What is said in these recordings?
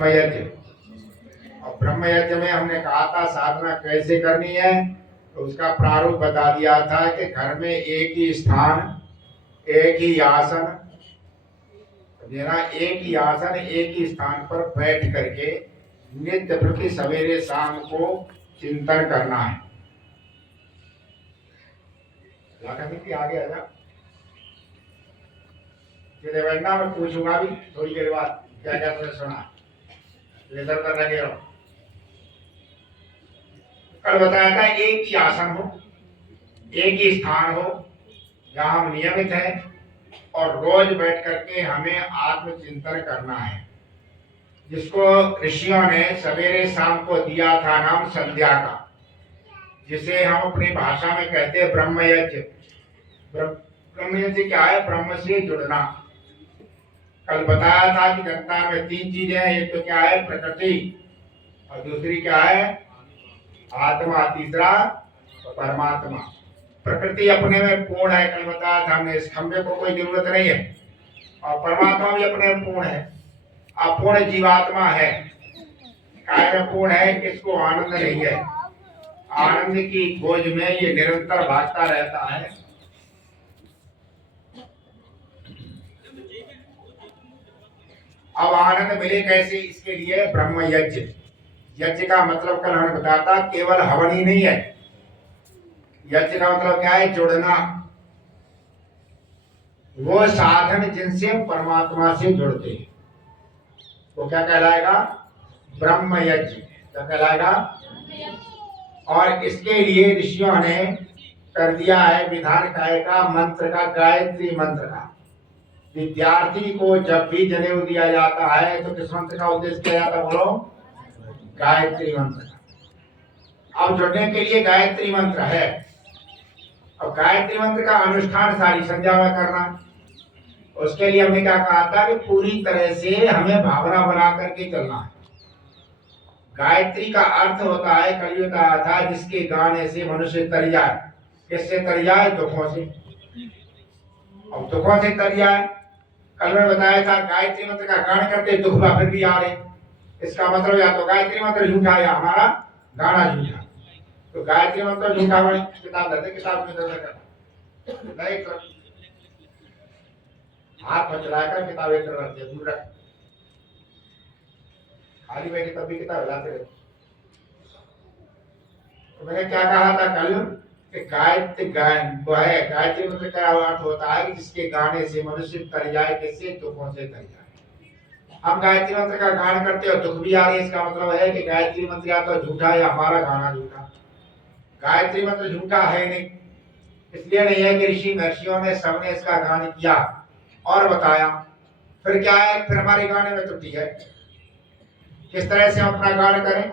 यज्ञ। और ब्रह्म यज्ञ में हमने कहा था साधना कैसे करनी है, तो उसका प्रारूप बता दिया था कि घर में एक ही स्थान, एक ही आसन, एक ही आसन एक ही स्थान पर बैठ करके नित्य प्रति सवेरे शाम को चिंतन करना है। आगे आजा बैठना, मैं पूछूंगा भी थोड़ी देर बाद क्या क्या तुमने सुना, इधर उधर लगे रहो। कल बताया था एक ही आसन हो, एक ही स्थान हो जहां हम नियमित हैं और रोज बैठ करके हमें आत्मचिंतन करना है, जिसको ऋषियों ने सवेरे शाम को दिया था नाम संध्या का, जिसे हम अपनी भाषा में कहते हैं ब्रह्म यज्ञ। ब्रह्म यज्ञ क्या है? ब्रह्म से जुड़ना। कल बताया था कि जनता में तीन चीजें हैं, एक तो क्या है? प्रकृति, और दूसरी क्या है? आत्मा, तीसरा परमात्मा। प्रकृति अपने में पूर्ण है, कल बताया था हमने, इस खंभे को कोई जरूरत नहीं है, और परमात्मा भी अपने में पूर्ण है, अपूर्ण जीवात्मा है। काय में पूर्ण है कि इसको आनंद नहीं है, आनंद की खोज में ये निरंतर भागता रहता है। अब आनंद मिले कैसे? इसके लिए ब्रह्म यज्ञ। यज्ञ का मतलब कल हमने बताया था केवल हवन ही नहीं है, यज्ञ का मतलब क्या है? जुड़ना। वो साधन जिनसे परमात्मा से जुड़ते हैं वो क्या कहलाएगा? ब्रह्म यज्ञ। क्या कहलाएगा? और इसके लिए ऋषियों ने कर दिया है विधान काय का, मंत्र का, गायत्री मंत्र का। विद्यार्थी को जब भी जनेऊ दिया जाता है तो किस मंत्र का उद्देश्य किया जाता है? बोलो, गायत्री मंत्र का। अब जुड़ने के लिए गायत्री मंत्र है, और गायत्री मंत्र का अनुष्ठान सारी संध्या में करना। उसके लिए हमने क्या कहा था कि पूरी तरह से हमें भावना बना करके चलना है। गायत्री का अर्थ होता है, कल बताया था, जिसके गाने से मनुष्य तर जाए। किससे तर जाए? दुखों से। अब दुखों से तर जाए, कल में बताया था गायत्री मंत्र का गान करते दुख में फिर भी आ रहे, इसका मतलब या तो गायत्री मंत्र झूठा या हमारा गाना झूठा। तो गायत्री मंत्र झूठा बने, किताब देते, किताब में दर्द करना नहीं कर, हाथ में चलाकर किताब एक तरफ रखते, दूर रख, खाली बैठे तब भी किताब हिलाते रहे। तो मैंने क्या कहा था कल कि गायत्री गायन वो है, गायत्री मंत्र का अर्थ होता है जिसके गाने से मनुष्य तर जाए, किससे? दुखों से तर जाए। हम गायत्री मंत्र का गान करते और दुख भी आ रहे, इसका मतलब है कि गायत्री मंत्र या तो झूठा या हमारा गाना झूठा। गायत्री मंत्र झूठा है नहीं, इसलिए नहीं है कि ऋषि महर्षियों ने सबने इसका गान किया और बताया। फिर क्या है? फिर हमारे गाने में त्रुटि है, किस तरह से हम अपना गान करें?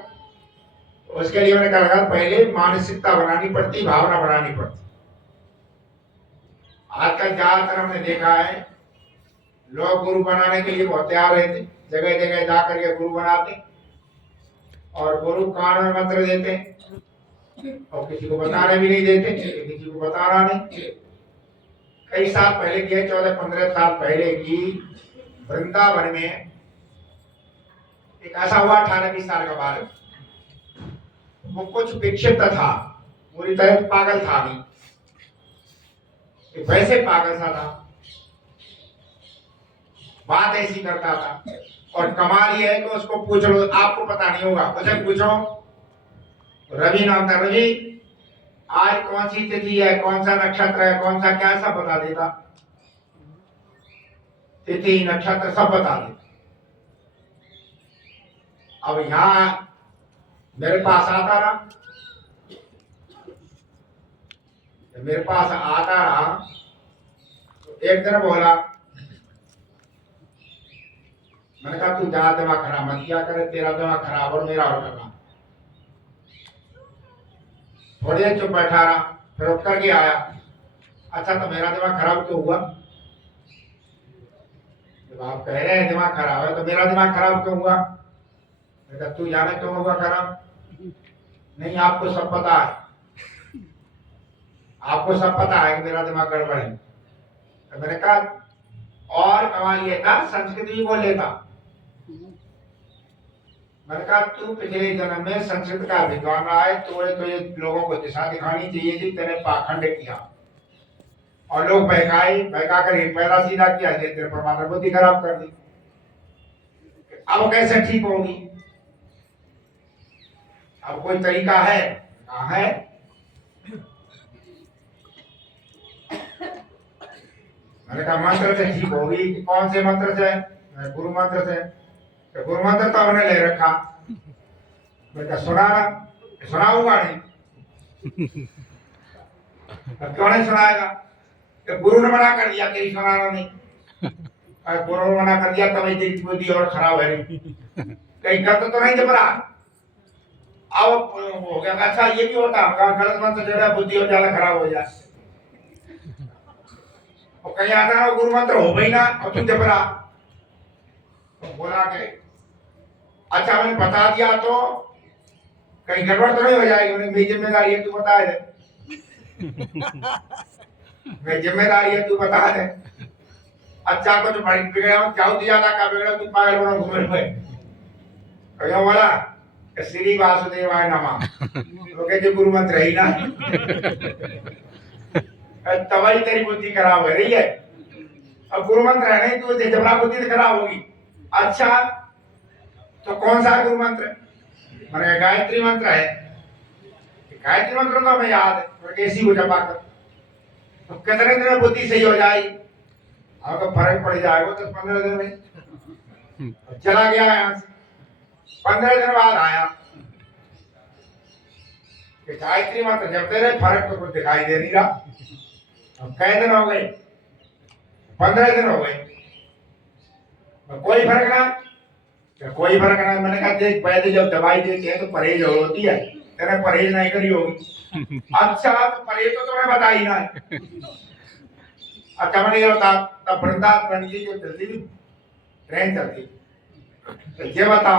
उसके लिए मैंने कहा पहले मानसिकता बनानी पड़ती, भावना बनानी पड़ती। आजकल ज्यादातर हमने देखा है लोग गुरु बनाने के लिए बहुत तैयार रहते, जगह जगह जाकर के गुरु बनाते और गुरु कान में मंत्र देते और किसी को बताने भी नहीं देते, किसी को बताना नहीं। कई साल पहले की है, 14-15 साल पहले की, वृंदावन में एक ऐसा हुआ 18-20 साल का बालक, वो कुछ विक्षिप्त था, पूरी तरह पागल था नहीं, वैसे पागल सा था, बात ऐसी करता था। और कमाल ये है कि उसको पूछ लो, आपको पता नहीं होगा, उसे पूछो, रवि नाम था, रवि आज कौन सी तिथि है, कौन सा नक्षत्र है, कौन सा क्या, सब बता देता, तिथि नक्षत्र सब बता देता। अब यहां मेरे पास आता रहा, मेरे पास आता रहा तो एक दिन बोला, मैंने कहा तू जा दिमाग खराब मत किया करे, तेरा दिमाग खराब और मेरा और करना। थोड़ी देर चुप बैठा रहा, फिर उठ करके आया, अच्छा तो मेरा दिमाग खराब क्यों हुआ? जब आप कह रहे हैं दिमाग खराब है तो मेरा दिमाग खराब क्यों हुआ? तू जाने क्यों होगा खराब? नहीं, आपको सब पता है, आपको सब पता है कि मेरा दिमाग गड़बड़ है। तो मैंने कहा, और कमाल ये था संस्कृत भी बोल लेता, मैंने कहा तू पिछले जन्म में संस्कृत का विद्वान रहा है, तो ये लोगों को दिशा दिखानी चाहिए थी, तेने पाखंड किया और लोग बहका कर एक पैदा सीधा किया, तेरे परमात्मा बुद्धि खराब कर दी। अब कैसे ठीक होगी? अब कोई तरीका है? कहाँ है? मैंने कहा मंत्र से ठीक होगी। कौन से मंत्र से? गुरु मंत्र से। तो गुरु मंत्र तो हमने ले रखा। मैंने कहा सुनाऊंगा नहीं। अब क्यों नहीं सुनाएगा? तो गुरु ने मना कर दिया तेरी सुनाना नहीं। गुरु ने मना कर दिया तभी तेरी बुद्धि और खराब है। कहीं गलत तो नहीं जब रहा। अब हो गया अच्छा ये भी होता है, गलत मंत्र जो है बुद्धि और ज्यादा खराब हो जाए। और कहीं आता है गुरु मंत्र हो गई ना और तुम जब रहा तो बोला के अच्छा मैंने बता दिया तो कहीं गड़बड़ तो नहीं हो जाएगी? मेरी जिम्मेदारी है तू बता दे। मेरी जिम्मेदारी है तू बता दे। अच्छा कुछ बिगड़ा जाओ ज्यादा का बिगड़ा तू पागल बनो घूमे हुए कहीं बोला श्री वासुदेवाय नमः तो कहते गुरु मंत्र ही ना। तबाही तेरी बुद्धि खराब हो रही है। अब गुरु मंत्र है नहीं तो जबरा बुद्धि तो खराब होगी। अच्छा तो कौन सा गुरु मंत्र? मैंने गायत्री मंत्र है। गायत्री मंत्र तो हमें याद है, कैसी हो जपा कर तो कितने दिन में बुद्धि सही हो जाएगी? आपको फर्क पड़ जाएगा 10-15 दिन में। चला गया यहाँ से, 15 दिन बाद आया कि गायत्री मंत्र जपते रहे, फर्क तो कुछ दिखाई दे नहीं रहा। अब कई दिन हो गए? 15 दिन हो गए, कोई फर्क ना। कोई फर्क ना। मैंने कहा देख पहले जब दवाई देते हैं तो परहेज होती है, तेरे परहेज नहीं करी होगी। अच्छा तो परहेज तो तुम्हें बता ही ना है। अच्छा मैंने ये बता तब वृंदावन की जो चलती थी ट्रेन चलती तो ये बता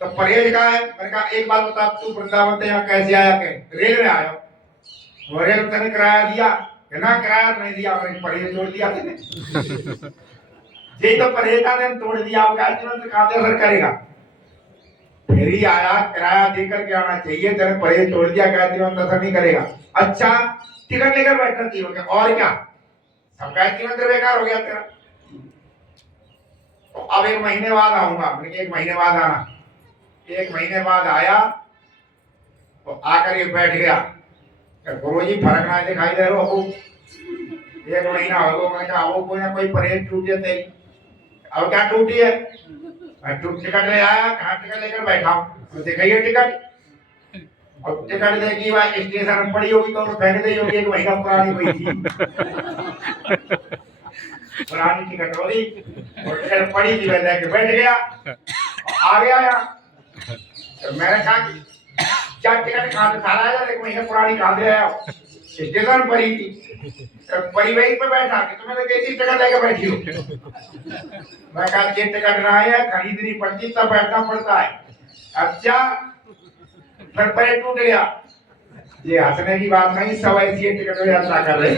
तो परहेज का है। मैंने कहा एक बात बता तू वृंदावन से यहाँ कैसे आया? के रेल में आया? वो रेल तेने किराया दिया कि ना? किराया नहीं दिया, मैंने परहेज तोड़ दिया तेने। ये तो परहेज का ने तोड़ दिया होगा, तुरंत खाते असर करेगा। फिर ही आया किराया देकर के आना चाहिए, तेरे परहेज तोड़ दिया क्या तुरंत असर नहीं करेगा। अच्छा टिकट लेकर बैठना चाहिए और क्या सब गायत्री मंत्र बेकार हो गया तेरा। तो अब 1 महीने बाद आऊंगा। मैंने 1 महीने बाद आना। 1 महीने बाद आया तो आकर ये बैठ गया। गुरु जी फर्क ना दिखाई दे रहा हो। 1 महीना हो गया। मैंने कहा वो कोई ना कोई परहेज टूटे तेरी। अब क्या टूटी है? टिकट ले आया, कहाँ टिकट लेकर बैठा हूँ तो दिखाइए टिकट। और टिकट देखी भाई स्टेशन में पड़ी होगी तो पहले दी होगी, 1 महीना पुरानी हुई थी। पुरानी टिकट होगी और टिकट पड़ी थी, मैं लेके बैठ गया आ गया यहाँ। तो मैंने कहा क्या टिकट कहाँ से खा रहा है? 1 महीने पुरानी कहाँ से आया? स्टेशन पड़ी थी। परिवहन पे बैठा के तुम्हें तो कैसी टिकट लेकर बैठी हो? मैं कहा ये टिकट ना है खरीदनी पड़ती तब बैठना पड़ता है। अच्छा फिर पैर टूट गया। ये हंसने की बात नहीं, सब ऐसी टिकट में यात्रा कर रहे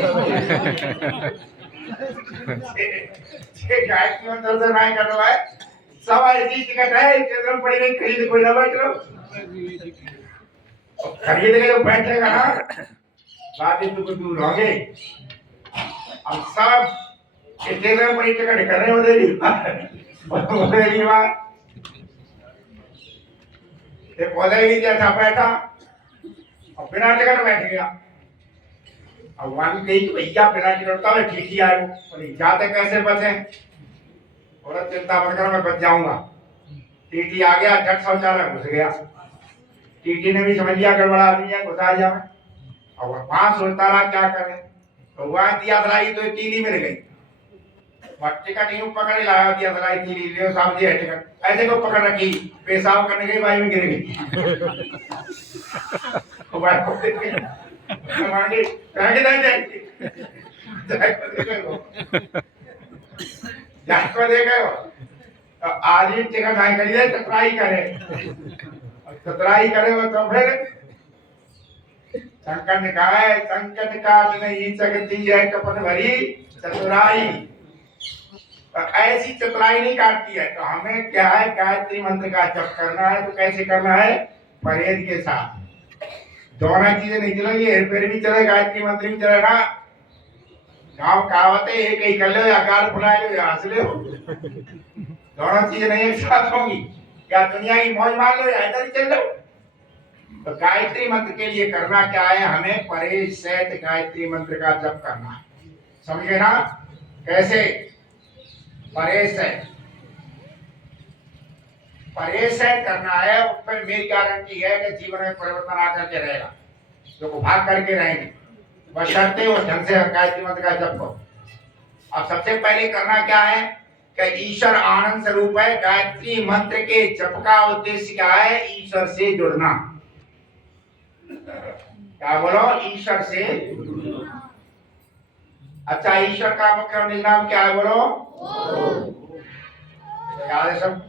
गायत्री मंत्र से नहीं कर रहा है, सब ऐसी टिकट है स्टेशन पड़ी नहीं, खरीद कोई ना बैठ लो। खरीद के जो बैठेगा ना बाकी तो दूर होंगे। अब सब स्टेशन पड़ी टिकट कर रहे हो देरी बात ये पौधे भी जैसा बैठा और बिना टिकट बैठ गया। अब वन गई तो भैया बिना टिकट का मैं ठीक ही आया और जाते कैसे बचे? और चिंता मत करो मैं बच जाऊंगा। टीटी आ गया, झट शौचालय घुस गया। टीटी ने भी समझ लिया गड़बड़ा आदमी है, घुसा जाए। और वहां सोचता रहा क्या करे, तो वहां दिया सलाई तो तीली मिल गई। टिकट यूं पकड़ लाया, दिया सलाई तीली ले साहब जी टिकट ऐसे को पकड़ रखी, पेशाब करने गई बाई में गिर गई। आदमी टिकट नहीं करिए चतराई करे, चतराई करे वो तो फिर शंकर ने कहा है संकट काट नहीं सकती है कपन भरी चतुराई। तो ऐसी चतुराई नहीं काटती है। तो हमें क्या है, गायत्री मंत्र का जप करना है। तो कैसे करना है? परहेज के साथ। दोनों चीजें नहीं चलेगी, हेरफेर भी चले, गायत्री मंत्र भी चलेगा। गाँव कहावत है, एक ही कर लो या गाल फुला लो या हंस लो। दोनों चीजें नहीं एक साथ होंगी। क्या दुनिया की मौज मार लो या इधर ही चल लो। तो गायत्री मंत्र के लिए करना क्या है? हमें परहेज सहित गायत्री मंत्र का जप करना है। समझे ना? कैसे? परहेज सहित करना है। फिर मेरी गारंटी है कि जीवन में परिवर्तन आकर के रहेगा। जो भाग करके रहेंगे, बशर्ते वो ढंग से गायत्री मंत्र का जप करो। अब सबसे पहले करना क्या है कि ईश्वर आनंद स्वरूप है। गायत्री मंत्र के जप का उद्देश्य क्या है? ईश्वर से जुड़ना। क्या बोलो? ईश्वर से। अच्छा, ईश्वर का मुख्य निनाम क्या है? बोलो। याद है सब?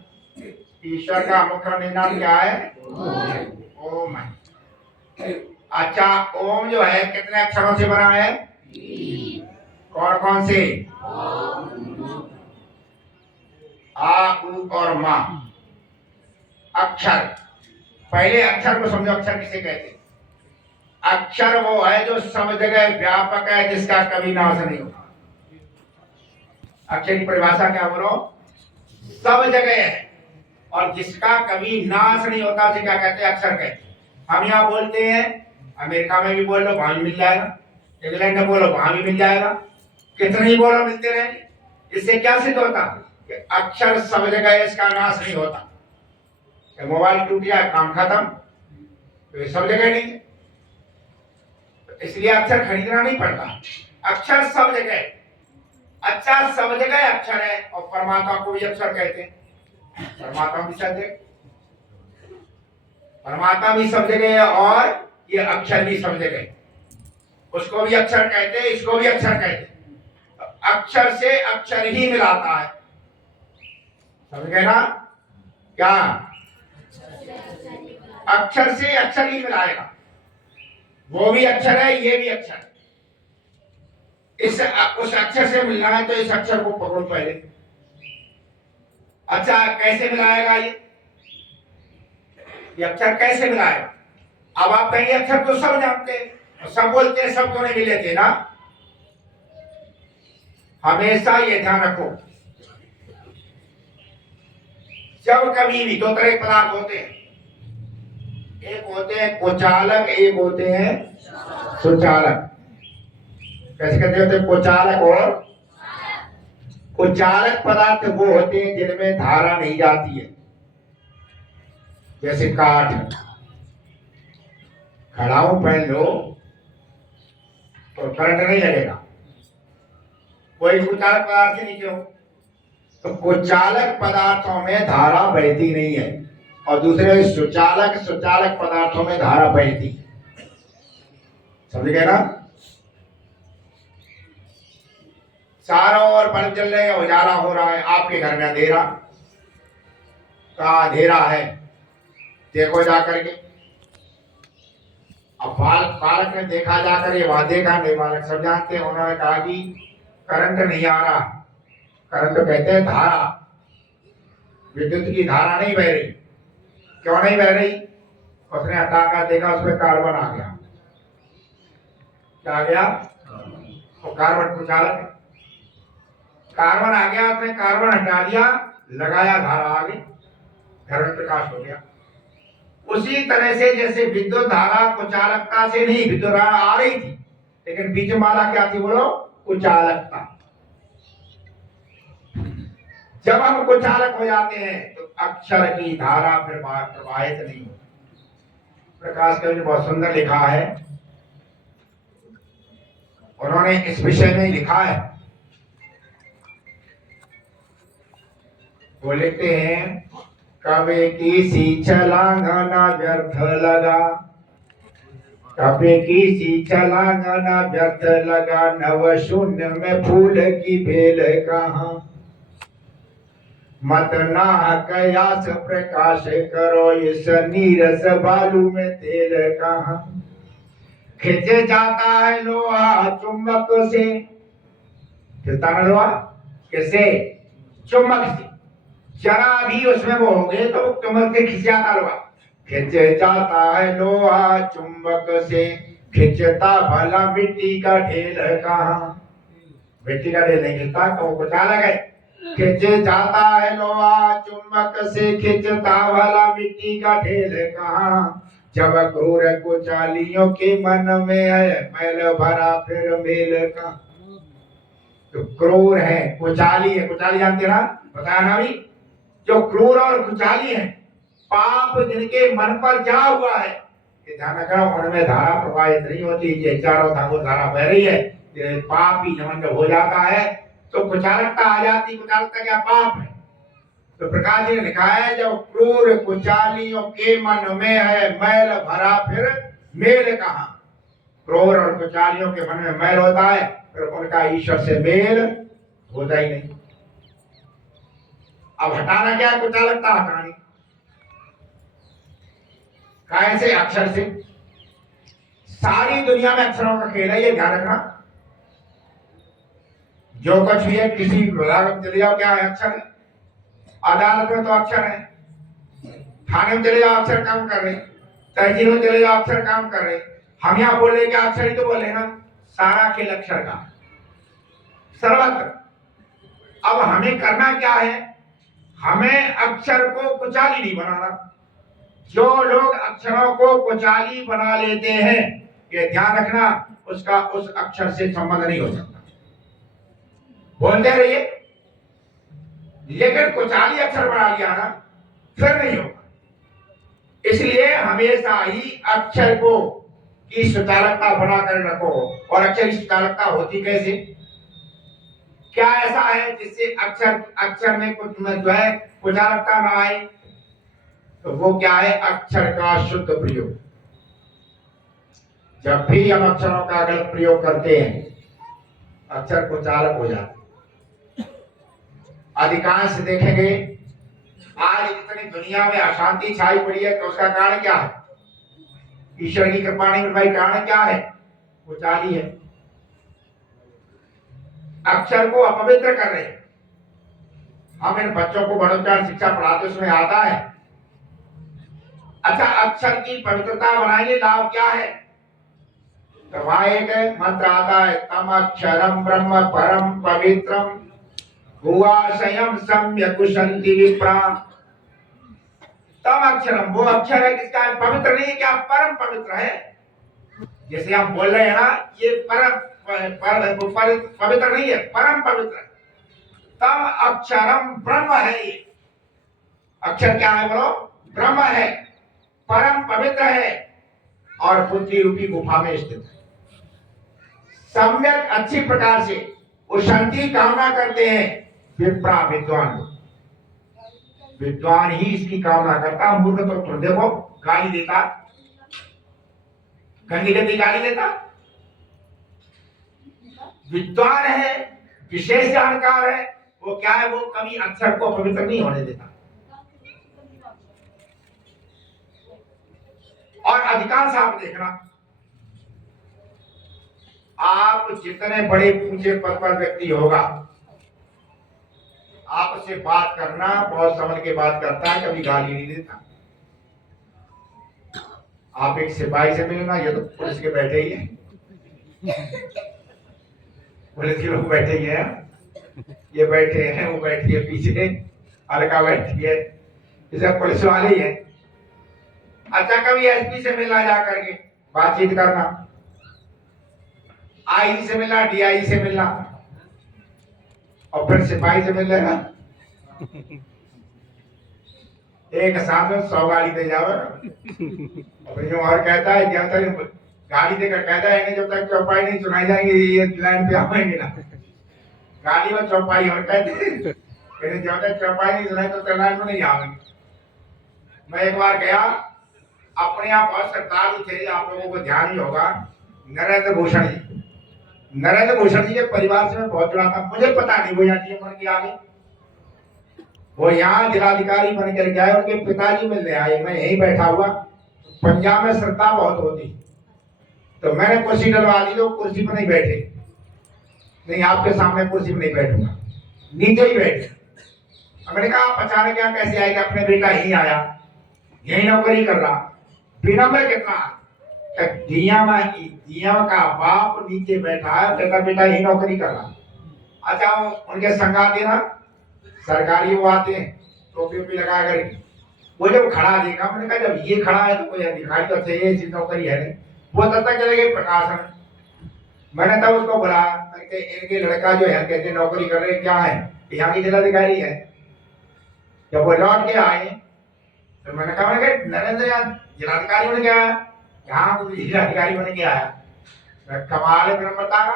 ईश्वर का मुख्य निनाम क्या है? ओम है। अच्छा, ओम जो है कितने अक्षरों से बना है? कौन कौन से? आ, उ और मा अक्षर। पहले अक्षर को समझो। अक्षर किसे कहते हैं? अक्षर वो है जो सब जगह व्यापक है, जिसका कभी नाश नहीं होता। अक्षर की परिभाषा क्या? बोलो। सब जगह है और जिसका कभी नाश नहीं होता, उसे क्या कहते हैं? अक्षर कहते हैं। हम यहाँ बोलते हैं, अमेरिका में भी बोल लो वहां भी मिल जाएगा, इंग्लैंड में बोलो वहां भी मिल जाएगा, कितने ही बोलो मिलते रहेंगे। इससे क्या सिद्ध होता कि अक्षर सब जगह है, इसका नाश नहीं होता। मोबाइल टूट गया, काम खत्म, तो ये सब जगह नहीं है। इसलिए अक्षर खरीदना नहीं पड़ता। अक्षर सब जगह है। अच्छा, सब जगह अक्षर है और परमात्मा को भी अक्षर कहते हैं। परमात्मा भी सब जगह, परमात्मा भी सब जगह है और ये अक्षर भी सब जगह है। उसको भी अक्षर कहते हैं, इसको भी अक्षर कहते हैं। अक्षर से अक्षर ही मिलाता है। समझ गए ना? क्या? अक्षर से अक्षर ही मिलाएगा। वो भी अक्षर है, ये भी अक्षर है। उस अक्षर से मिलना है तो इस अक्षर को पकड़ो पहले। अच्छा, कैसे मिलाएगा ये अक्षर कैसे मिलाएगा? अब आप कहेंगे अक्षर तो सब जानते हैं, सब बोलते हैं, सब तो नहीं मिले थे ना। हमेशा ये ध्यान रखो, जब कभी भी दो तरह के पदार्थ होते हैं। एक होते हैं कुचालक, एक होते हैं सुचालक। कैसे कहते होते हैं? कुचालक और कुचालक पदार्थ वो होते हैं जिनमें धारा नहीं जाती है। जैसे काठ, खड़ाऊ पहन लो तो करंट नहीं लगेगा। कोई कुचालक पदार्थ से नीचे हो तो कुचालक पदार्थों में धारा बहती नहीं है, और दूसरे सुचालक पदार्थों में धारा बहती है। समझ गए ना? चारों ओर बल्ब जल रहे हैं, उजाला हो रहा है, आपके घर में अंधेरा का अंधेरा है, देखो जाकर के। अब बालक ने देखा जाकर, ये वहां देखा नहीं, बालक सब जानते हैं। उन्होंने कहा कि करंट नहीं आ रहा। करंट तो कहते हैं धारा, विद्युत की धारा नहीं बह रही। क्यों नहीं बह रही? उसने हटा कर देखा, उसमें कार्बन आ गया। क्या आ गया? तो कार्बन कुचालक है। कार्बन आ गया, उसने कार्बन हटा दिया, लगाया, धारा आ गई, घर में प्रकाश हो गया। उसी तरह से जैसे विद्युत धारा कुचालकता से नहीं, विद्युत धारा आ रही थी, लेकिन बीच माला क्या थी? बोलो, कुचालकता। जब हम कुचालक हो जाते हैं तो अक्षर की धारा फिर प्रवाहित नहीं होती। प्रकाश कवि ने बहुत सुंदर लिखा है, उन्होंने इस विषय में लिखा है। वो लिखते हैं, कभी किसी छलांगना व्यर्थ लगा, कभी किसी छलांगना व्यर्थ लगा, नव शून्य में फूल की बेल कहाँ। मत ना कयास प्रकाश करो, इस नीरस बालू में तेल कहाँ। खिंचे जाता है लोहा चुंबक से, खिंचता है लोहा किससे? चुम्बक से, जरा भी उसमें वो हो गए तो चुम्बक से खिंच जाता लोहा, खिंचे जाता है लोहा चुंबक से, खिंचता भला मिट्टी का ढेल कहाँ। मिट्टी का ढेल नहीं खिंचता तो कुछ अलग है। खिंचे जाता है लोहा चुंबक से, खिंचता भला मिट्टी का ढेल कहाँ। जब क्रूर कुचालियों के मन में है मैल भरा फिर मेल का। तो क्रूर है, कुचाली है, कुचाली जानते ना, बताया ना भी, जो क्रूर और कुचाली है, पाप जिनके मन पर जा हुआ है, ये ध्यान रखना, उनमें धारा प्रवाहित नहीं होती, ये चारों धामों धारा बह रही है, ये पाप ही जब हो जाता है तो कुचालकता आ जाती। कुचालकता क्या पाप है। तो प्रकाश जी ने लिखा है, जब क्रूर कुचालियों के मन में है मैल भरा फिर मेल कहाँ। क्रूर और कुचालियों के मन में मैल होता है, फिर उनका ईश्वर से मेल होता ही नहीं। अब हटाना क्या है, कुचालकता हटानी। कैसे? अक्षर से। सारी दुनिया में अक्षरों का खेल है, ये ध्यान रखना। जो कुछ भी है, किसी विभाग में चले जाओ क्या है, अक्षर है। अदालत में तो अक्षर है, थाने में चले जाओ अक्षर काम कर रहे, तहसील में चले जाओ अक्षर काम कर रहे। हम यहाँ बोले क्या अक्षर ही तो बोले ना, सारा खेल अक्षर का, सर्वत्र। अब हमें करना क्या है, हमें अक्षर को कुचाली नहीं बनाना। जो लोग अक्षरों को कुचाली बना लेते हैं, ये ध्यान रखना, उसका उस अक्षर से संबंध नहीं हो सकता। बोलते रहिए, लेकिन कुचाली अक्षर बना लिया ना, फिर नहीं होगा। इसलिए हमेशा ही अक्षर को की सुचालकता बनाकर रखो। और अक्षर की सुचालकता होती कैसे? क्या ऐसा है जिससे अक्षर में कुछ जो है कुचालकता ना आए? तो वो क्या है? अक्षर का शुद्ध प्रयोग। जब भी हम अक्षरों का गलत प्रयोग करते हैं, अक्षर कुचालक हो जाते। अधिकांश देखेंगे आज इतनी दुनिया में अशांति छाई पड़ी है, तो उसका कारण क्या है? ईश्वर की कृपा नहीं। भाई कारण क्या है? कुचाली है, अक्षर को अपवित्र कर रहे हैं। हम इन बच्चों को बड़ोत्तर शिक्षा पढ़ाते, उसमें आता है। अच्छा, अक्षर की पवित्रता बनाएंगे, लाभ क्या है? तो वहां एक मंत्र आता है, तम अक्षरम ब्रह्म परम पवित्रम भुवाशयम सम्यक कुशंति विप्रा। तम अक्षरम, वो अक्षर है किसका है? पवित्र नहीं है क्या? परम पवित्र है। जैसे आप बोल रहे हैं ना, ये परम पवित्र नहीं है, परम पवित्र। तम अक्षरम ब्रह्म है। ये अक्षर क्या है बोलो? ब्रह्म है, परम पवित्र है और बुद्धि रूपी गुफा में स्थित है। सम्यक अच्छी प्रकार से वो शांति कामना करते हैं विप्रा, विद्वान। विद्वान ही इसकी कामना करता। मूर्ख तो देखो गाली देता, गंदी गंदी गाली देता। विद्वान है, विशेष जानकार है, वो क्या है? वो कभी अक्षर को पवित्र नहीं होने देता। और अधिकांश आप देखना, आप जितने बड़े ऊंचे पद पर व्यक्ति होगा, आपसे बात करना बहुत समझ के बात करता है, कभी गाली नहीं देता। आप एक सिपाही से मिलना, ये तो पुलिस के बैठे ही है, पुलिस के लोग बैठे ही हैं, ये बैठे हैं, वो बैठी है पीछे, अलका बैठी है, इसे पुलिस वाले ही है। अच्छा, कभी एसपी से मिलना, जा करके बातचीत करना, आई से मिलना, डीआई से मिलना, और फिर सिपाही से मिल लेना। एक साथ में 100 गाड़ी दे जाओ। और कहता है, जब तक गाड़ी देकर कहता है, जब तक चौपाई नहीं सुनाई जाएंगे ये लाइन पे आएंगे ना। गाड़ी में चौपाई और कहते, जब तक चौपाई नहीं सुनाई तो लाइन में नहीं आएंगे। मैं एक बार गया, अपने आप बहुत सरदार थे, आप लोगों को ध्यान ही होगा, नरेंद्र भूषण जी। नरेंद्र भूषण जी के परिवार से मैं बहुत जुड़ा था। मुझे पता नहीं वो यहाँ डीएम बन के आ गए, वो यहाँ जिलाधिकारी बन कर गए, उनके पिताजी मिलने आए। मैं यहीं बैठा हुआ, पंजाब में श्रद्धा बहुत होती, तो मैंने कुर्सी डलवा दी, तो कुर्सी पर नहीं बैठे। नहीं, आपके सामने कुर्सी पर नहीं बैठूंगा, नीचे ही बैठे। हमने कहा आप अचानक यहाँ कैसे आएगा, अपने बेटा यही आया, यही नौकरी कर रहा, विनम्र कितना, दिया का बाप नीचे बैठा है, कहता बेटा यही नौकरी कर रहा। अच्छा उनके संगाती ना सरकारी वो आते हैं टोपी वोपी लगा कर, वो जब खड़ा देखा, मैंने कहा जब ये खड़ा है तो कोई अधिकारी तो चाहिए, ऐसी नौकरी है नहीं। वो तब तक चले गए प्रकाशन। मैंने तब उसको बोला कि इनके लड़का जो है कहते नौकरी कर रहे क्या है, यहाँ की जिलाधिकारी है। जब वो लौट के आए तो मैंने कहा नरेंद्र यहाँ जिलाधिकारी बन गया, यहाँ को जिलाधिकारी बन के आया। कमाल है विनम्रता का,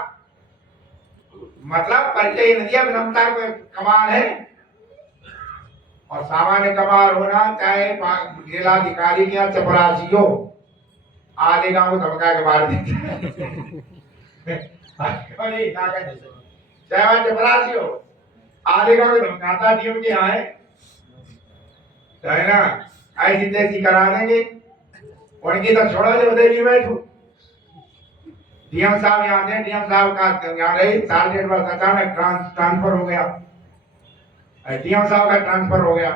मतलब परिचय नहीं दिया, विनम्रता को कमाल है। और सामान्य कमाल होना चाहे जिलाधिकारी या चपरासी हो, आधे गांव को धमका के मार देते चाहे चपरासी हो, आधे गांव को धमकाता डीएम के यहाँ है ना, ऐसी तैसी करा देंगे। उनकी तो छोड़ा जो देवी बैठो, डीएम साहब यहाँ थे, डीएम साहब का यहाँ रही सार्जेंट बस अचानक ट्रांसफर हो गया, डीएम साहब का ट्रांसफर हो गया।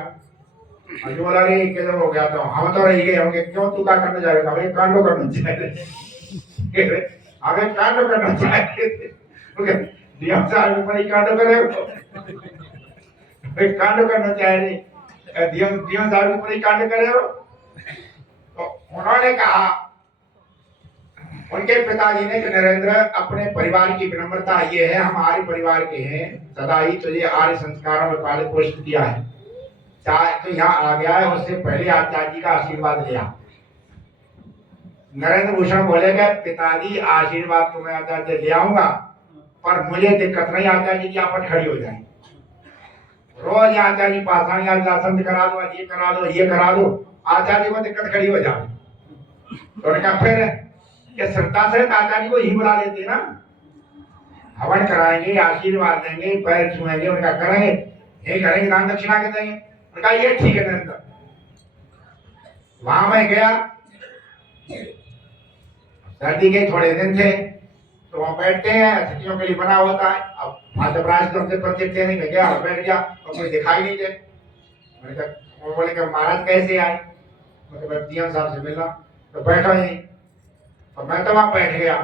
जो बोला रे किधर हो गया, तो हम तो रह गए होंगे, क्यों तू क्या करने जाएगा, हमें कांडो करना चाहिए, हमें कांडो करना चाहिए। डीएम साहब ऊपर ही कांडो करे, कांडो करना चाहिए, डीएम साहब ऊपर ही कांडो करे हो। तो उन्होंने कहा, उनके पिताजी ने कि नरेंद्र अपने परिवार की विनम्रता ये है, हम आर्य परिवार के हैं, सदा ही तुझे आर्य संस्कारों में पालित पोषित किया है, चाहे तो यहाँ आ गया है, उससे पहले आचार्य जी का आशीर्वाद लिया। नरेंद्र भूषण बोलेगा पिताजी आशीर्वाद तो मैं आचार्य ले आऊंगा, पर मुझे दिक्कत नहीं आचार्य जी की आपत खड़ी हो जाए, रोज आचार्य जी पास आएंगे, दर्शन करा दो, ये करा दो, ये करा दो, आचार्य को दिक्कत खड़ी हो जाए। तो उन्होंने कहा फिर ये श्रद्धा से आचार्य को ही बुला लेते ना, हवन कराएंगे, आशीर्वाद देंगे, पैर छुएंगे, उनका करेंगे, ये करेंगे, दान दक्षिणा के देंगे। उनका ये ठीक है नरेंद्र। वहां मैं गया, सर्दी के थोड़े दिन थे, तो वहां बैठते हैं, अतिथियों के लिए बना होता है। अब महाराज तो हमसे परिचित थे नहीं, मैं गया बैठ गया और कोई दिखाई नहीं दे। मैंने कहा, वो बोले कि महाराज कैसे आए, मतलब डीएम साहब से मिलना, तो बैठो यहीं। और मैं तो वहां बैठ गया,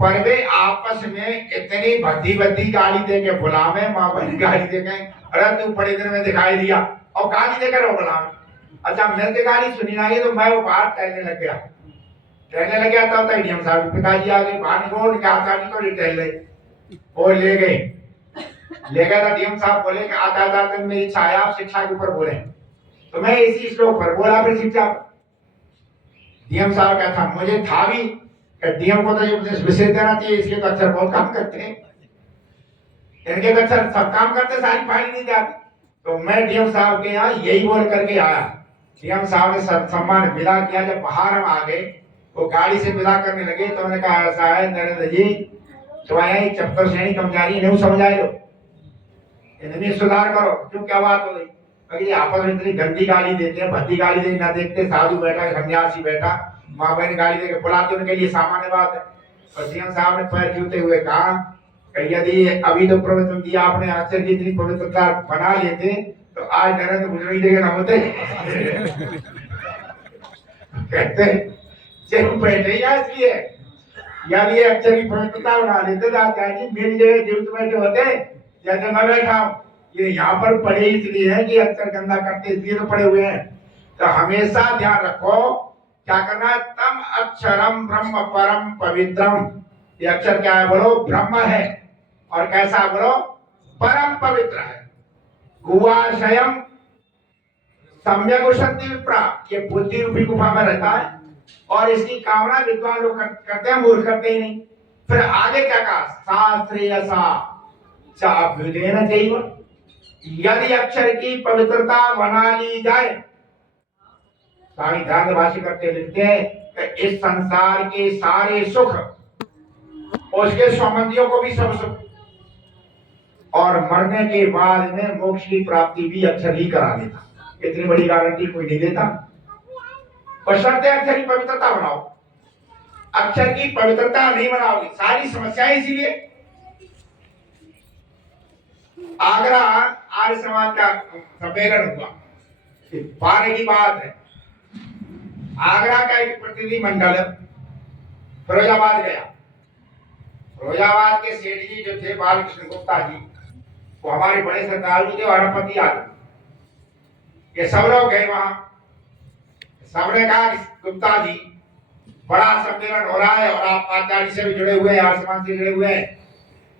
पर वे आपस में इतनी भद्दी भद्दी गाली दे के बुलावे, माँ बहन गाली दे के, अरे तू बड़े दिन में दिखाई दिया, और गाली देकर वो बुलावे। अच्छा मैंने गाली सुनी ना, तो मैं वो बाहर टहलने लग गया, तब तक डीएम साहब पिताजी आ गए, बाहर निकल के आचार्य को टहल गए, वो ले गए तो डीएम साहब बोले कि आता मेरी छाया आप शिक्षा के ऊपर बोले, तो मैं इसी श्लोक पर बोला फिर शिक्षा। डीएम साहब क्या था, मुझे था भी डीएम को तो ये विषय देना चाहिए, इसके तो अक्षर बहुत काम करते हैं, इनके तो अक्षर सब काम करते, सारी फाइल नहीं जाती। तो मैं डीएम साहब के यहाँ यही बोल करके आया। डीएम साहब ने सम्मान विदा किया। जब बाहर हम आ गए, वो गाड़ी से विदा करने लगे, तो मैंने कहा ऐसा है नरेंद्र जी, तुम्हारे चप्पल श्रेणी कमजारी नहीं समझ आए, इन्हें सुधार करो। क्यों क्या बात हो गई? अगर आपस में इतनी गंदी गाली देते हैं, भद्दी गाली दे ना देखते, साधु बैठा, सन्यासी बैठा, माँ बहन गाली देके बुलाते, उनके लिए सामान्य बात है। और डीएम साहब ने पैर छूते हुए कहा कि यदि अभी तो पवित्र दिया आपने, अक्षर की इतनी पवित्रता बना लेते तो आज नरेंद्र भूषण की जगह न होते। कहते चलो बैठे ही इसलिए, यदि ये अक्षर की पवित्रता बना लेते तो आचार्य जी मेरी जगह जीवित बैठे होते, जैसे मैं बैठा हूँ। ये यहाँ पर पड़े इसलिए है कि अक्षर गंदा करते इसलिए तो पड़े हुए हैं। तो हमेशा ध्यान रखो क्या करना है, तम अक्षरम ब्रह्म परम पवित्रम। ये अक्षर क्या है बोलो? ब्रह्म है। और कैसा बोलो? परम पवित्र है। गुहाशयम सम्यक उशंति विप्रा, ये बुद्धि रूपी गुफा में रहता है और इसकी कामना विद्वान लोग करते हैं, मूर्ख करते ही नहीं। फिर आगे क्या कहा? शास्त्रीयसा चाभ्युदेन चैव, यदि अक्षर की पवित्रता बना ली जाए, स्वामी ध्यान भाष्य करते लिखते हैं कि इस संसार के सारे सुख, उसके संबंधियों को भी सब सुख, और मरने के बाद में मोक्ष की प्राप्ति भी अक्षर ही करा देता। इतनी बड़ी गारंटी कोई नहीं देता। बशर्ते अक्षर की पवित्रता बनाओ। अक्षर की पवित्रता नहीं बनाओगे, सारी समस्याएं इसीलिए। आगरा आर्य समाज का सम्मेलन हुआ, 12 की बात है। आगरा का एक प्रतिनिधि मंडल फिरोजाबाद गया। फिरोजाबाद के सेठ जी जो थे बालकृष्ण गुप्ता जी, वो हमारे बड़े सरदार थे और पति आदमी, ये सब लोग गए वहां। सबने कहा गुप्ता जी बड़ा सम्मेलन हो रहा है और आप आचार्य से भी जुड़े हुए हैं, आर्य समाज से जुड़े हुए हैं,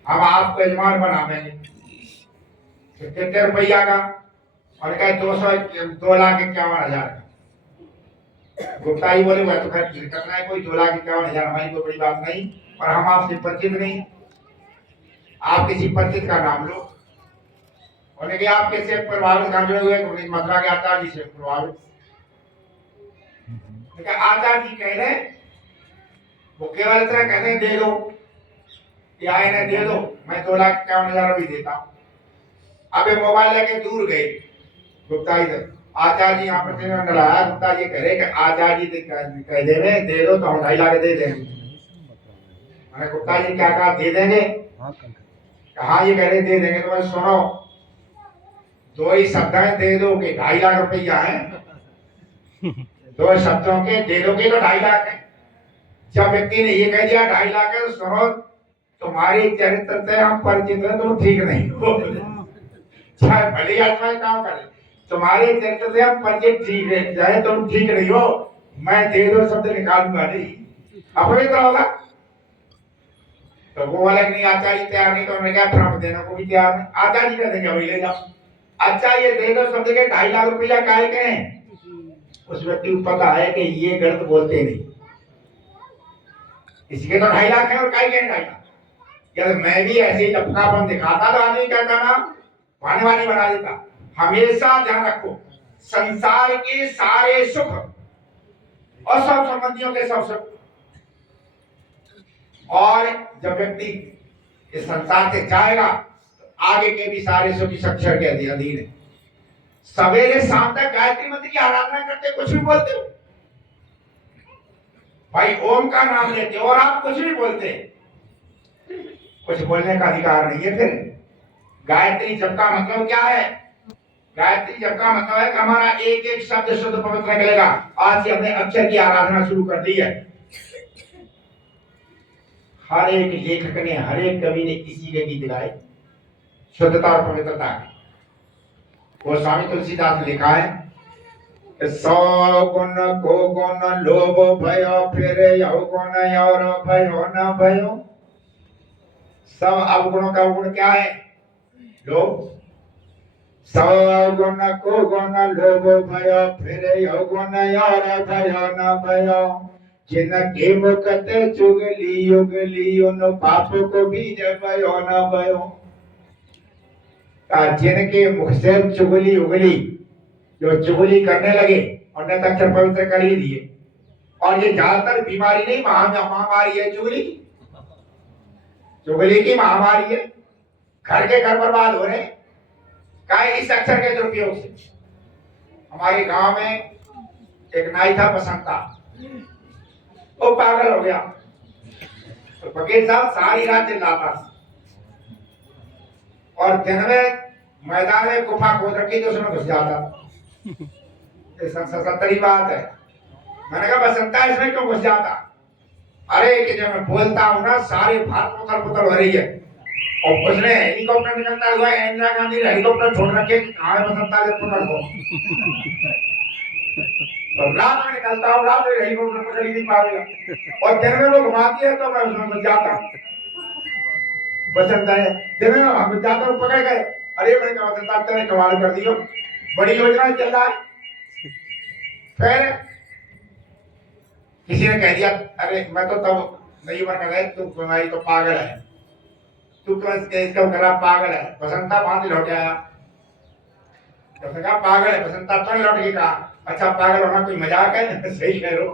हम आपको यजमान बना देंगे। कितने रुपया का? और कहे 2,51,000। गुप्ता जी बोले वह तो खैर ठीक करना है, कोई 2,51,000 हमारी कोई बड़ी बात नहीं, और हम आपसे परिचित नहीं, आप किसी परिचित का नाम लो। उन्होंने कहा आप कैसे प्रभावित काम जुड़े हुए? मथुरा के आचार्य जी से प्रभावित। आचार्य जी कह रहे वो केवल इतना कहते दे दो या इन्हें दे दो, मैं 2,51,000 भी देता हूँ। अब ये मोबाइल लेके दूर गए गुप्ता जी तक। आचार्य जी यहाँ पर लाया, गुप्ता जी कह रहे कि आचार्य जी कह दे दो तो हम 2.5 लाख दे देंगे। मैंने गुप्ता जी क्या कहा, दे देंगे? हाँ ये कह रहे दे देंगे। तो मैं सुनो, 2 ही शब्द है, दे दो के 2.5 लाख रुपया है। 2 शब्दों के दे दोगे तो 2.5 लाख है। जब व्यक्ति ने ये कह दिया 2.5 लाख है, तो सुनो तुम्हारी चरित्र से हम परिचित है, तुम ठीक नहीं हो, चाहे भले आत्मा काम करे, तुम्हारे चरित्र से हम परिचित ठीक है, चाहे तुम ठीक नहीं हो, मैं दे दो शब्द निकालूंगा नहीं, अपवित्र होगा। तो वो वाला नहीं, आचार्य तैयार नहीं, तो उन्होंने कहा फिर हम देने को भी तैयार नहीं। आचार्य कह देंगे वही ले जाओ। अच्छा ये दे दो शब्द के 2.5 लाख रुपया काहे के हैं? उस व्यक्ति को पता है कि ये गलत बोलते नहीं, इसके तो 2.5 लाख है और काहे के 2.5 लाख। यदि मैं भी ऐसे ही अपनापन दिखाता तो आदमी कहता ना वाणी वाणी बना देता। हमेशा ध्यान रखो, संसार के सारे सुख और सब संबंधियों के सब सुख, और जब व्यक्ति इस संसार से जाएगा तो आगे के भी सारे सुख इस अक्षर के अधीन है। सवेरे शाम तक गायत्री मंत्र की आराधना करते, कुछ भी बोलते हो भाई, ओम का नाम लेते हो और आप कुछ भी बोलते, कुछ बोलने का अधिकार नहीं है। फिर गायत्री जप का मतलब क्या है? गायत्री जप का मतलब है कि हमारा एक एक शब्द शुद्ध पवित्र निकलेगा। आज से हमने अक्षर की आराधना शुरू कर दी है। हर एक लेखक ने, हर एक कवि ने इसी के गीत गाए, शुद्धता और पवित्रता की। वो स्वामी तुलसीदास ने लिखा है, 100 गुण को गुण लोभ भयो, फिर यौगुण और भयो न भयो। सब अवगुणों का गुण क्या है? लोभ। 100 गुण को गुण लोभ भयो, फिर यौगुण और भयो न भयो। जिनके मुखते चुगली उगली, उन पाप को बीज भयो न भयो। जिनके मुख से चुगली उगली, जो चुगली करने लगे, उन्होंने अक्षर पवित्र कर ही दिए। और ये ज्यादातर बीमारी नहीं, महामारी है चुगली। चुगली की महामारी है, घर के घर बर्बाद हो रहे हैं इस अक्षर के दुरुपयोग से। हमारे गांव में एक नाई था बसंता, वो पागल हो गया। तो फकीर साहब सारी रात चिल्लाता, और दिन में मैदान में गुफा खोद रखी तो उसमें घुस जाता। सत्तरी बात है। मैंने कहा बसंता इसमें क्यों घुस जाता? अरे कि जब मैं बोलता हूँ ना सारे भारत पुतल पुतल हो रही है, और उसने हेलीकॉप्टर निकलता हुआ इंदिरा गांधी ने हेलीकॉप्टर छोड़ रखे कहा है बसंता के पुतल को। तो रात में निकलता हूँ, रात में हेलीकॉप्टर पकड़ ही नहीं पाएगा, और दिन में वो घुमाती है तो मैं उसमें घुस जाता हूँ। बसंता है दिन में हम जाता हूँ, पकड़ गए। अरे मैंने कहा बसंता तेरे कमाल कर दियो, बड़ी योजना चल रहा है। फिर किसी ने कह दिया, अरे मैं तो तब नहीं बन गए, तू तुम्हारी तो पागल है, तू तो इसका करा पागल है। बसंता वहां से लौट आया, तो कहा पागल है। बसंता तो लौट के कहा, अच्छा पागल होना कोई मजाक है? सही कह रहे हो।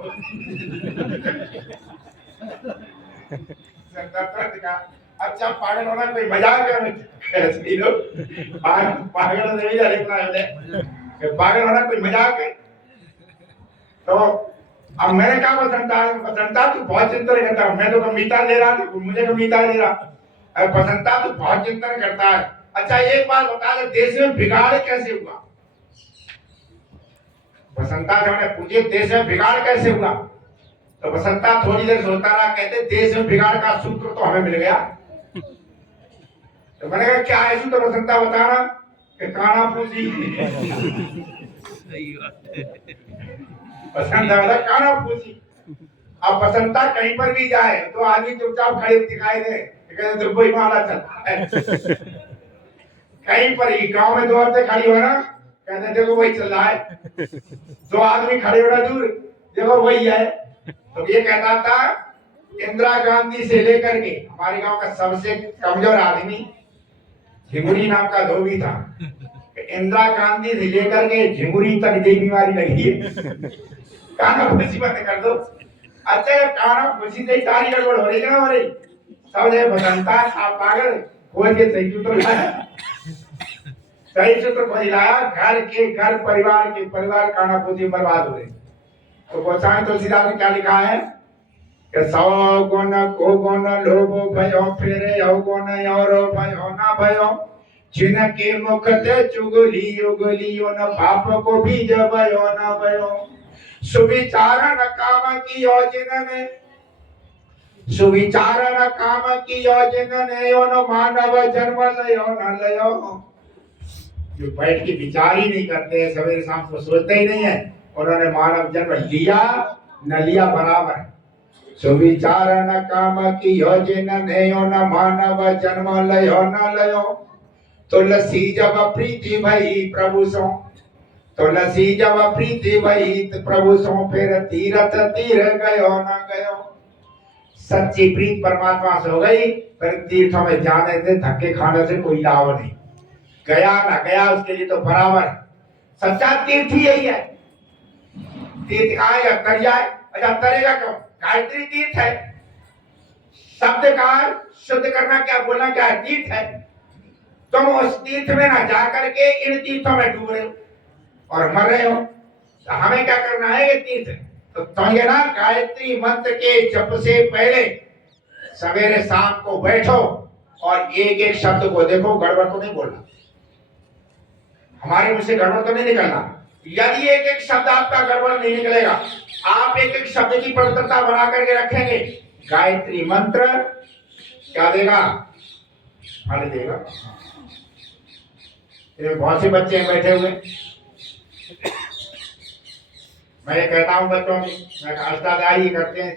अच्छा पागल होना कोई मजाक है? सही लो, पागल नहीं है, पागल होना कोई मजाक है? तो अब मैंने कहा बसंता तू बहुत चिंतन करता है, मैं तो गंभीरता ले रहा था, मुझे गंभीरता ले रहा। बसंता तू बहुत चिंतन करता है, अच्छा एक बात बता दे, देश में बिगाड़ कैसे हुआ? बसंता जब ने पूछे देश में बिगाड़ कैसे हुआ, तो बसंता थोड़ी देर सोचता रहा, कहते देश में बिगाड़ का सूत्र तो हमें मिल गया। तो मैंने कहा क्या है सूत्र? बसंता बता रहा कि काना फूसी। बसंता बोला काना फूसी। अब बसंता कहीं पर भी जाए तो आदमी चुपचाप खड़े दिखाई दे, कहते तो कोई मामला चलता है। कहीं पर ही गांव में 2 हफ्ते खड़ी हो ना, कहते देखो वही चल रहा है। 2 आदमी खड़े हो रहा दूर, देखो वही है। तो ये कहता था इंदिरा गांधी से लेकर के हमारे गांव का सबसे कमजोर आदमी झिंगुरी नाम का धोबी था। इंदिरा गांधी से लेकर के झिंगुरी तक ये बीमारी लगी है। काना फूसी बंद कर दो। अच्छा काना फूसी से सारी गड़बड़ हो रही है ना, हो रही सब जगह बसंता आप पागल खोल के सही सूत्र लाया, सही सूत्र खोज लाया। घर परिवार काना फूसी बर्बाद हो रहे। तो गोस्वामी तुलसीदास ने क्या लिखा है कि 100 गुण को गुण लोभो भयो, फिर अवगुण और भयो ना भयो, जिनके मुख ते चुगली उगली न पाप को बीज भयो ना भयो। सुविचारण काम की योजना ने, सुविचारण काम की योजना ने यो न मानव जन्म लयो न लयो। जो बैठ के विचार ही नहीं करते, सवेरे शाम को सोचते ही नहीं है, उन्होंने मानव जन्म लिया न लिया बराबर। सुविचारण काम की योजना ने यो न मानव जन्म लयो न लयो। तुलसी जब प्रीति भई प्रभु सो, तुलसी जब प्रीति भई प्रभु सो, फिर तीरथ तीर गयो न गयो। सच्ची प्रीत परमात्मा से हो गई, फिर तीर्थों में जाने से धक्के खाने से कोई लाभ नहीं। गया ना गया उसके लिए तो बराबर। सच्चा तीर्थ ही यही है। तीर्थ कहाँ है? तर जाए। अच्छा तरेगा क्यों? गायत्री तीर्थ है। शब्द का शुद्ध करना क्या, बोलना क्या है? तीर्थ है। तुम उस तीर्थ में ना जाकर के इन तीर्थों में डूब रहे हो और मर रहे हो। तो हमें क्या करना है? ये तीर्थ तो ये ना गायत्री मंत्र के जप से पहले सवेरे शाम को बैठो और एक एक शब्द को देखो, गड़बड़ तो नहीं बोलना, हमारे मुंह से गड़बड़ तो नहीं निकलना। यदि एक एक शब्द आपका गड़बड़ नहीं निकलेगा, आप एक एक शब्द की पवित्रता बना करके रखेंगे, गायत्री मंत्र क्या देगा? फल देगा। बहुत से बच्चे बैठे हुए, मैं कहता हूं बच्चों में, मैं अष्टाध्यायी करते हैं